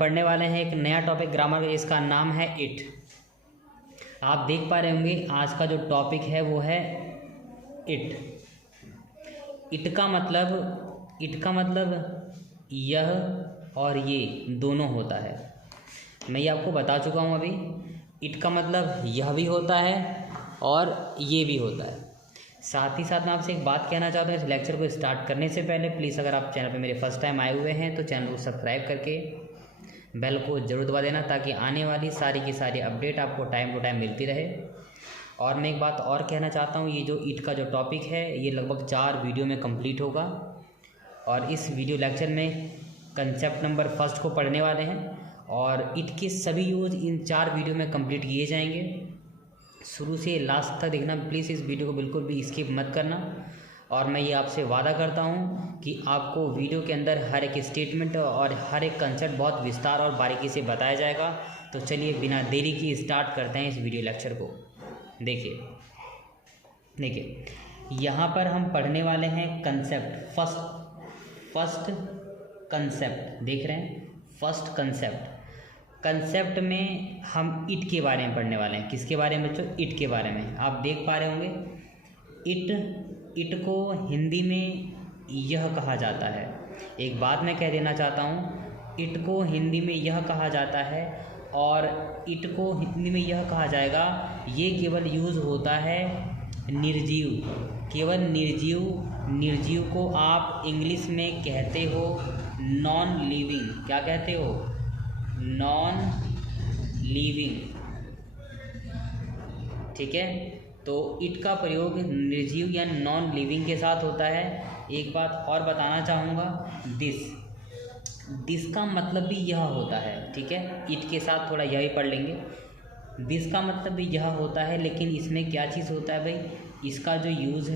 पढ़ने वाले हैं एक नया टॉपिक ग्रामर का, इसका नाम है इट। आप देख पा रहे होंगे आज का जो टॉपिक है वो है इट। इट का मतलब यह और ये दोनों होता है। मैं ये आपको बता चुका हूँ अभी। इट का मतलब यह भी होता है और ये भी होता है। साथ ही साथ मैं आपसे एक बात कहना चाहता हूँ, इस लेक्चर को स्टार्ट करने से पहले प्लीज़ अगर आप चैनल पे मेरे फर्स्ट टाइम आए हुए हैं तो चैनल को सब्सक्राइब करके बेल को ज़रूर दबा देना, ताकि आने वाली सारी की सारी अपडेट आपको टाइम टू टाइम मिलती रहे। और मैं एक बात और कहना चाहता हूँ, ये जो इट का जो टॉपिक है ये लगभग 4 वीडियो में कंप्लीट होगा और इस वीडियो लेक्चर में कंसेप्ट नंबर फर्स्ट को पढ़ने वाले हैं और इट के सभी यूज़ इन 4 वीडियो में कंप्लीट किए जाएंगे। शुरू से लास्ट तक देखना प्लीज़, इस वीडियो को बिल्कुल भी स्किप मत करना। और मैं ये आपसे वादा करता हूँ कि आपको वीडियो के अंदर हर एक स्टेटमेंट और हर एक कंसेप्ट बहुत विस्तार और बारीकी से बताया जाएगा। तो चलिए बिना देरी की स्टार्ट करते हैं इस वीडियो लेक्चर को। देखिए यहाँ पर हम पढ़ने वाले हैं कंसेप्ट फर्स्ट कंसेप्ट, देख रहे हैं फर्स्ट कंसेप्ट में हम इट के बारे में पढ़ने वाले हैं। किसके बारे में बच्चों? इट के बारे में। आप देख पा रहे होंगे इट को हिंदी में यह कहा जाता है। एक बात मैं कह देना चाहता हूँ, इट को हिंदी में यह कहा जाता है और इट को हिंदी में यह कहा जाएगा, ये केवल यूज़ होता है निर्जीव, केवल निर्जीव को आप इंग्लिश में कहते हो नॉन लिविंग। क्या कहते हो? Non living. ठीक है, तो इट का प्रयोग निर्जीव या नॉन लिविंग के साथ होता है। एक बात और बताना चाहूँगा, दिस का मतलब भी यह होता है। ठीक है, इट के साथ थोड़ा यह भी पढ़ लेंगे। दिस का मतलब भी यह होता है, लेकिन इसमें क्या चीज़ होता है भाई? इसका जो यूज़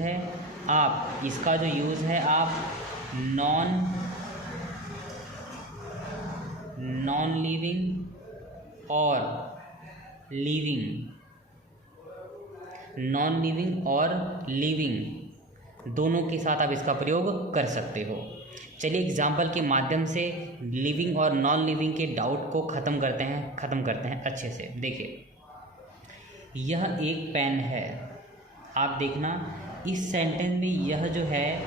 है आप नॉन लिविंग और लिविंग दोनों के साथ आप इसका प्रयोग कर सकते हो। चलिए एग्जाम्पल के माध्यम से लिविंग और नॉन लिविंग के डाउट को ख़त्म करते हैं अच्छे से। देखिए, यह एक पेन है। आप देखना इस सेंटेंस में यह जो है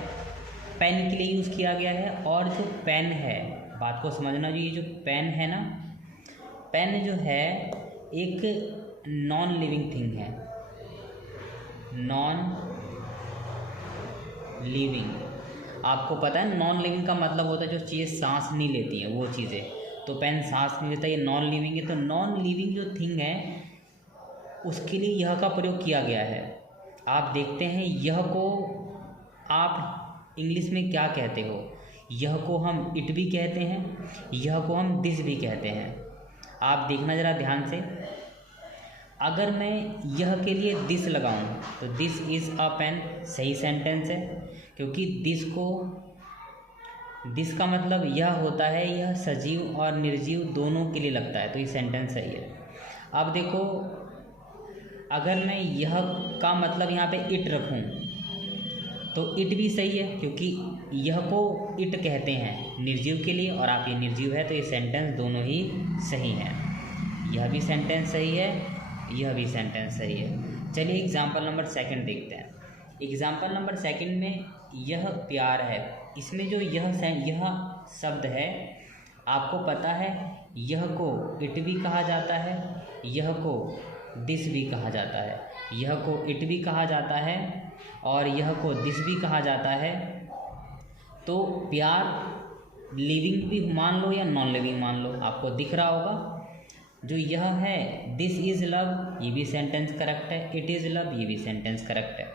पेन के लिए यूज़ किया गया है और जो पेन है, बात को समझना, जो ये जो पेन है ना, पेन जो है एक नॉन लिविंग थिंग है। नॉन लिविंग, आपको पता है नॉन लिविंग का मतलब होता है जो चीज़ें सांस नहीं लेती हैं, वो चीज़ें। तो पेन सांस नहीं लेता, ये नॉन लिविंग है। तो नॉन लिविंग जो थिंग है उसके लिए यह का प्रयोग किया गया है। आप देखते हैं यह को आप इंग्लिश में क्या कहते हो? यह को हम इट भी कहते हैं, यह को हम दिस भी कहते हैं। आप देखना ज़रा ध्यान से, अगर मैं यह के लिए दिस लगाऊं तो दिस इज़ अ पेन, सही सेंटेंस है, क्योंकि दिस का मतलब यह होता है, यह सजीव और निर्जीव दोनों के लिए लगता है, तो ये सेंटेंस सही है। अब देखो, अगर मैं यह का मतलब यहाँ पे इट रखूँ तो इट भी सही है, क्योंकि यह को इट कहते हैं निर्जीव के लिए और आप ये निर्जीव है, तो ये सेंटेंस दोनों ही सही हैं। यह भी सेंटेंस सही है, यह भी सेंटेंस सही है। चलिए एग्जाम्पल नंबर 2 देखते हैं। एग्जाम्पल नंबर 2 में यह प्यार है। इसमें जो यह शब्द है, आपको पता है यह को इट भी कहा जाता है, यह को दिस भी कहा जाता है, यह को इट भी कहा जाता है और यह को दिस भी कहा जाता है। तो प्यार लिविंग भी मान लो या नॉन लिविंग मान लो, आपको दिख रहा होगा। जो यह है दिस इज़ लव, ये भी सेंटेंस करेक्ट है। इट इज़ लव, ये भी सेंटेंस करेक्ट है।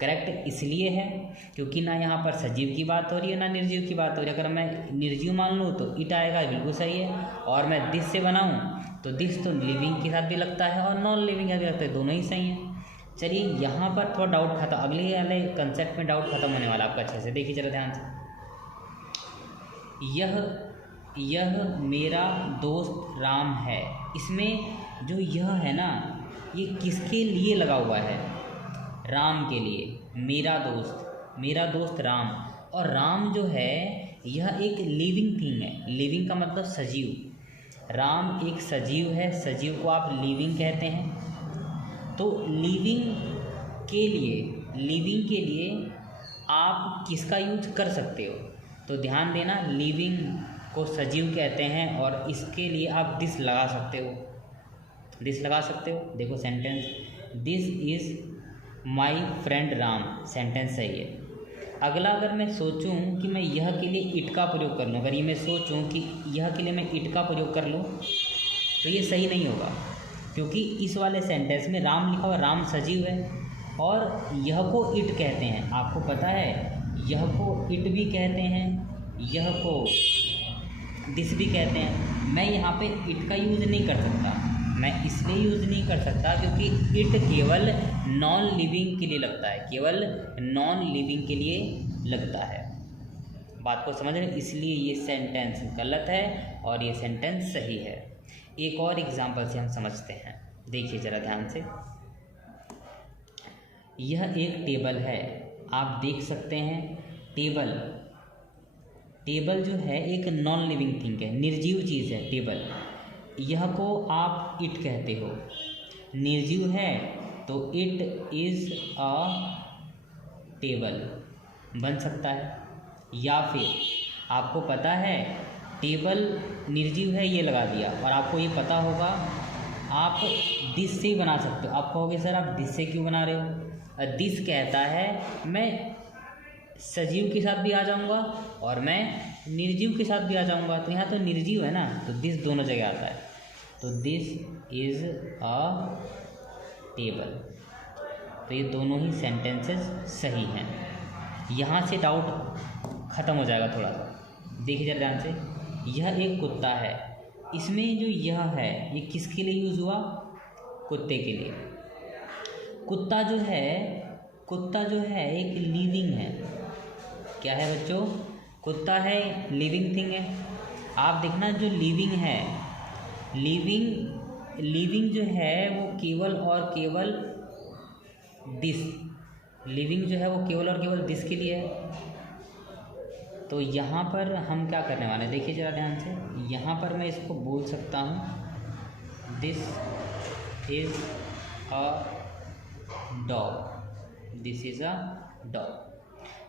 करेक्ट इसलिए है क्योंकि ना यहाँ पर सजीव की बात हो रही है ना निर्जीव की बात हो रही है। अगर मैं निर्जीव मान लूँ तो इट आएगा, बिल्कुल सही है। और मैं दिस से बनाऊँ तो दिस तो लिविंग के साथ भी लगता है और नॉन लिविंग के साथ भी लगता है, दोनों ही सही हैं। चलिए यहाँ पर थोड़ा डाउट खत्म, अगले वाले कंसेप्ट में डाउट खत्म होने वाला आपका अच्छे से। देखिए चलो ध्यान से, यह मेरा दोस्त राम है। इसमें जो यह है ना, ये किसके लिए लगा हुआ है? राम के लिए। मेरा दोस्त राम, और राम जो है यह एक लिविंग थिंग है। लिविंग का मतलब सजीव, राम एक सजीव है, सजीव को आप लिविंग कहते हैं। तो लिविंग के लिए आप किसका यूज कर सकते हो? तो ध्यान देना, लिविंग को सजीव कहते हैं और इसके लिए आप दिस लगा सकते हो, दिस लगा सकते हो। देखो sentence, this is my friend Ram, sentence सही है। अगला अगर मैं सोचूं कि मैं यह के लिए इट का प्रयोग कर लूँ, अगर ये मैं सोचूं कि यह के लिए मैं इट का प्रयोग कर लूँ तो ये सही नहीं होगा, क्योंकि इस वाले सेंटेंस में राम लिखा हुआ, राम सजीव है और यह को इट कहते हैं। आपको पता है यह को इट भी कहते हैं, यह को दिस भी कहते हैं। मैं यहाँ पे इट का यूज़ नहीं कर सकता, मैं इसलिए यूज़ नहीं कर सकता क्योंकि इट केवल नॉन लिविंग के लिए लगता है, केवल नॉन लिविंग के लिए लगता है। बात को समझ रहे? इसलिए ये सेंटेंस गलत है और ये सेंटेंस सही है। एक और एग्जांपल से हम समझते हैं, देखिए ज़रा ध्यान से। यह एक टेबल है, आप देख सकते हैं टेबल जो है एक नॉन लिविंग थिंग है, निर्जीव चीज़ है टेबल। यह को आप इट कहते हो, निर्जीव है तो इट इज़ अ टेबल बन सकता है। या फिर आपको पता है टेबल निर्जीव है, ये लगा दिया, और आपको ये पता होगा आप दिस से ही बना सकते हो। आप कहोगे सर आप दिस से क्यों बना रहे हो? दिस कहता है मैं सजीव के साथ भी आ जाऊंगा और मैं निर्जीव के साथ भी आ जाऊंगा, तो यहाँ तो निर्जीव है ना, तो दिस दोनों जगह आता है। तो दिस इज़ अ टेबल, तो ये दोनों ही सेंटेंसेस सही हैं। यहाँ से डाउट ख़त्म हो जाएगा थोड़ा सा। देखिए जरा ध्यान से, यह एक कुत्ता है, इसमें जो यह है ये किसके लिए यूज़ हुआ? कुत्ते के लिए। कुत्ता जो है एक लिविंग है। क्या है बच्चों? कुत्ता है, लिविंग थिंग है। आप देखना जो लिविंग है, लिविंग जो है वो केवल और केवल दिस, लिविंग जो है वो केवल और केवल दिस के लिए है। तो यहाँ पर हम क्या करने वाले हैं, देखिए ज़रा ध्यान से। यहाँ पर मैं इसको बोल सकता हूँ this is a dog, this is a dog.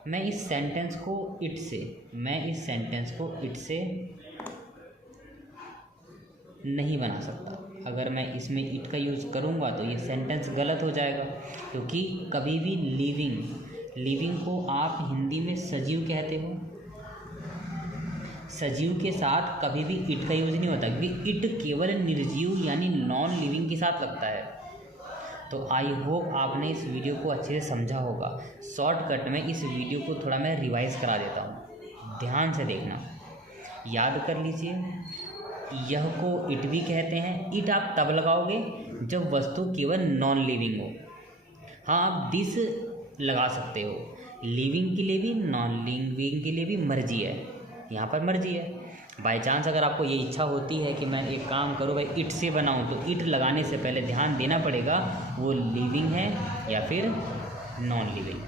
मैं इस सेंटेंस को इट से नहीं बना सकता। अगर मैं इसमें इट का यूज़ करूँगा तो ये सेंटेंस गलत हो जाएगा, क्योंकि कभी भी लिविंग को आप हिंदी में सजीव कहते हो, सजीव के साथ कभी भी इट का यूज़ नहीं होता, क्योंकि इट केवल निर्जीव यानी नॉन लिविंग के साथ लगता है। तो आई होप आपने इस वीडियो को अच्छे से समझा होगा। शॉर्टकट में इस वीडियो को थोड़ा मैं रिवाइज करा देता हूँ, ध्यान से देखना, याद कर लीजिए। यह को इट भी कहते हैं, इट आप तब लगाओगे जब वस्तु केवल नॉन लिविंग हो। हाँ, आप दिस लगा सकते हो, लिविंग के लिए भी नॉन लिविंग के लिए भी मर्जी है, यहाँ पर मर्जी है। बाई चांस अगर आपको ये इच्छा होती है कि मैं एक काम करूँ भाई इट से बनाऊँ, तो इट लगाने से पहले ध्यान देना पड़ेगा वो लिविंग है या फिर नॉन लिविंग।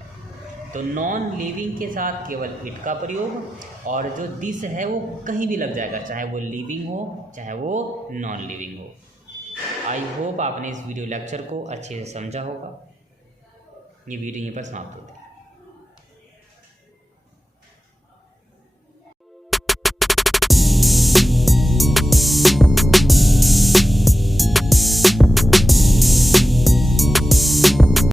तो नॉन लिविंग के साथ केवल इट का प्रयोग, और जो दिस है वो कहीं भी लग जाएगा, चाहे वो लिविंग हो चाहे वो नॉन लिविंग हो। आई होप आपने इस वीडियो लेक्चर को अच्छे से समझा होगा। ये वीडियो यहीं पर समाप्त होती है।